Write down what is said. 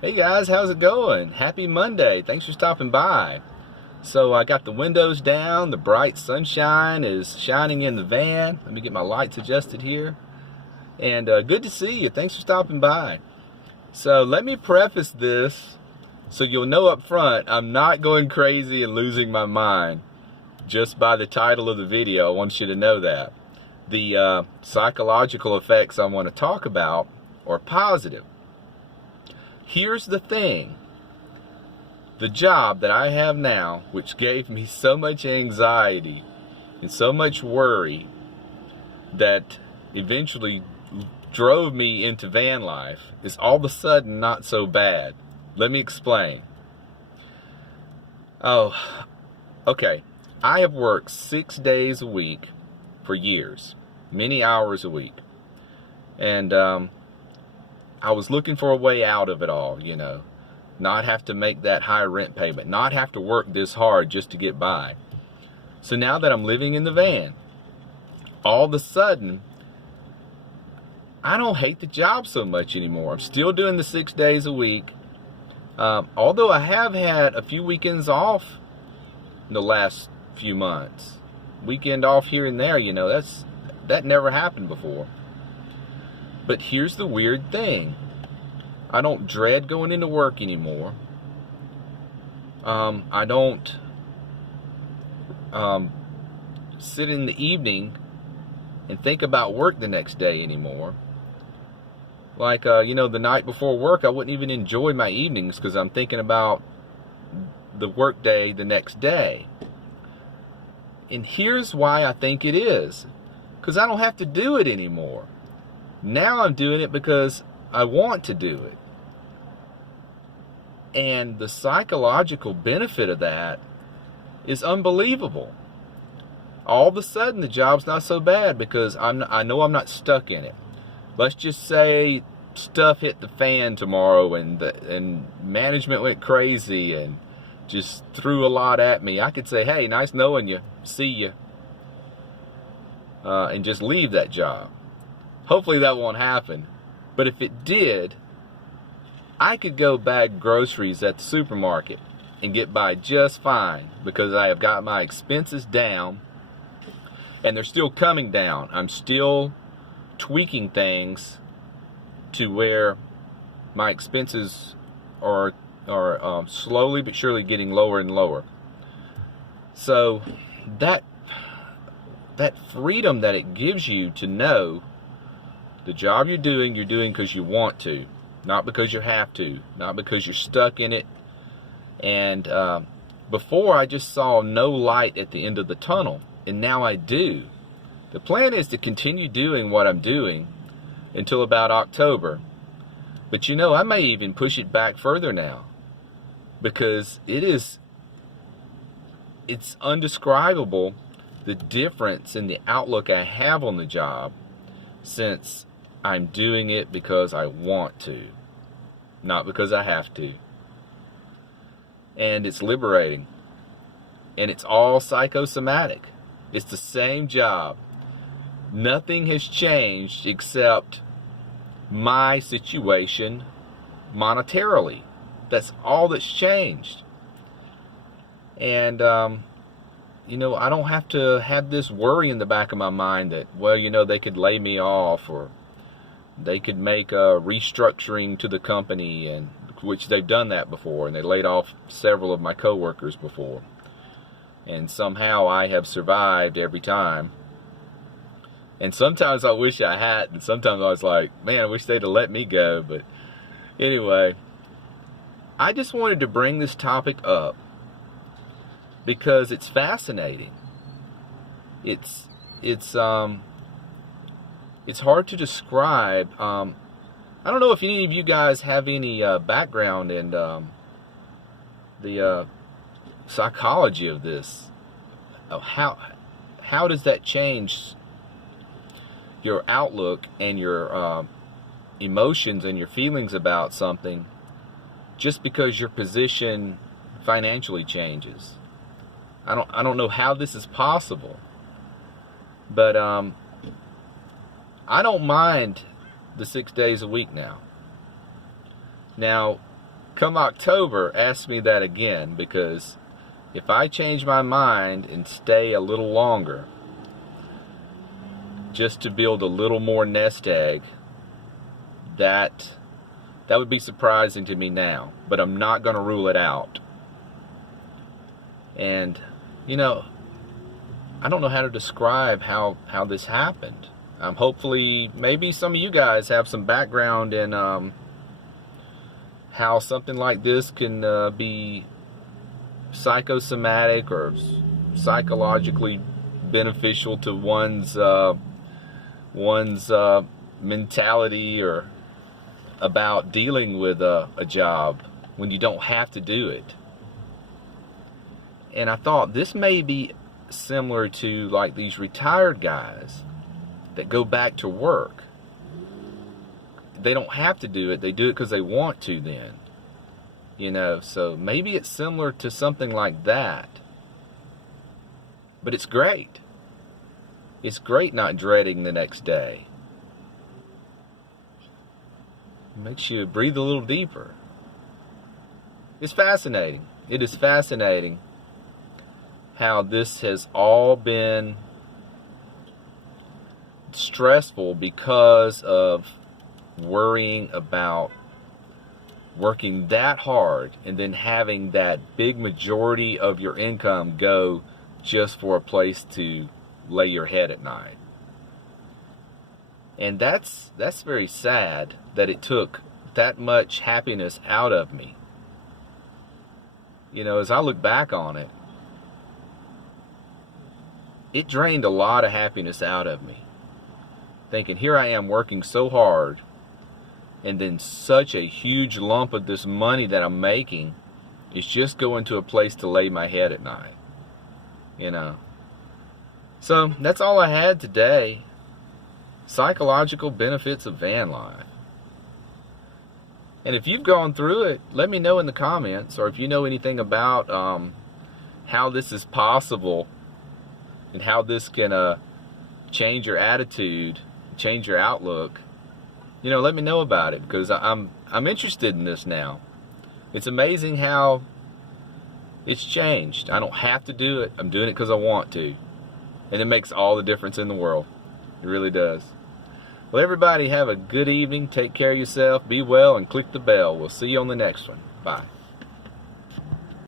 Hey guys, how's it going? Happy Monday. Thanks for stopping by. So I got the windows down, the bright sunshine is shining in the van. Let me get my lights adjusted here. And good to see you. Thanks for stopping by. So let me preface this so you'll know up front I'm not going crazy and losing my mind just by the title of the video. I want you to know that. The psychological effects I want to talk about are positive. Here's the thing. The job that I have now, which gave me so much anxiety and so much worry that eventually drove me into van life, is all of a sudden not so bad. Let me explain. Oh, okay. I have worked 6 days a week for years, many hours a week. And I was looking for a way out of it all, you know. Not have to make that high rent payment, not have to work this hard just to get by. So now that I'm living in the van, all of a sudden, I don't hate the job so much anymore. I'm still doing the 6 days a week. Although I have had a few weekends off in the last few months. Weekend off here and there, you know, that never happened before. But here's the weird thing. I don't dread going into work anymore. I don't sit in the evening and think about work the next day anymore. Like, you know, the night before work, I wouldn't even enjoy my evenings because I'm thinking about the work day the next day. And here's why I think it is. Because I don't have to do it anymore. Now I'm doing it because I want to do it. And the psychological benefit of that is unbelievable. All of a sudden the job's not so bad because I know I'm not stuck in it. Let's just say stuff hit the fan tomorrow and management went crazy and just threw a lot at me. I could say, hey, nice knowing you, see you, and just leave that job. Hopefully that won't happen. But if it did, I could go bag groceries at the supermarket and get by just fine because I have got my expenses down and they're still coming down. I'm still tweaking things to where my expenses are slowly but surely getting lower and lower. So that freedom that it gives you to know the job you're doing because you want to, not because you have to, not because you're stuck in it. And before I just saw no light at the end of the tunnel, and now I do. The plan is to continue doing what I'm doing until about October. But you know, I may even push it back further now because it's undescribable the difference in the outlook I have on the job since I'm doing it because I want to, not because I have to. And it's liberating. And it's all psychosomatic. It's the same job. Nothing has changed except my situation monetarily. That's all that's changed. And, you know, I don't have to have this worry in the back of my mind that, well, you know, they could lay me off or they could make a restructuring to the company, and which they've done that before, and they laid off several of my coworkers before. And somehow I have survived every time. And sometimes I wish I hadn't. And sometimes I was like, man, I wish they'd have let me go. But anyway, I just wanted to bring this topic up because it's fascinating. It's hard to describe. I don't know if any of you guys have any background in the psychology of this. How does that change your outlook and your emotions and your feelings about something just because your position financially changes? I don't know how this is possible, but I don't mind the 6 days a week now. Now, come October, ask me that again, because if I change my mind and stay a little longer just to build a little more nest egg, that would be surprising to me now, but I'm not going to rule it out. And you know, I don't know how to describe how this happened. Hopefully, maybe some of you guys have some background in how something like this can be psychosomatic or psychologically beneficial to one's mentality, or about dealing with a job when you don't have to do it. And I thought this may be similar to like these retired guys that go back to work. They don't have to do it, they do it because they want to then. You know, so maybe it's similar to something like that. But it's great. It's great not dreading the next day. It makes you breathe a little deeper. It's fascinating. It is fascinating how this has all been stressful because of worrying about working that hard and then having that big majority of your income go just for a place to lay your head at night. And that's very sad that it took that much happiness out of me. You know, as I look back on it, it drained a lot of happiness out of me. Thinking, here I am working so hard, and then such a huge lump of this money that I'm making is just going to a place to lay my head at night. You know. So, that's all I had today. Psychological benefits of van life. And if you've gone through it, let me know in the comments, or if you know anything about how this is possible and how this can change your attitude, change your outlook. You know, let me know about it, because I'm interested in this now. It's amazing how it's changed. I don't have to do it. I'm doing it because I want to. And it makes all the difference in the world. It really does. Well, everybody have a good evening. Take care of yourself. Be well and click the bell. We'll see you on the next one. Bye.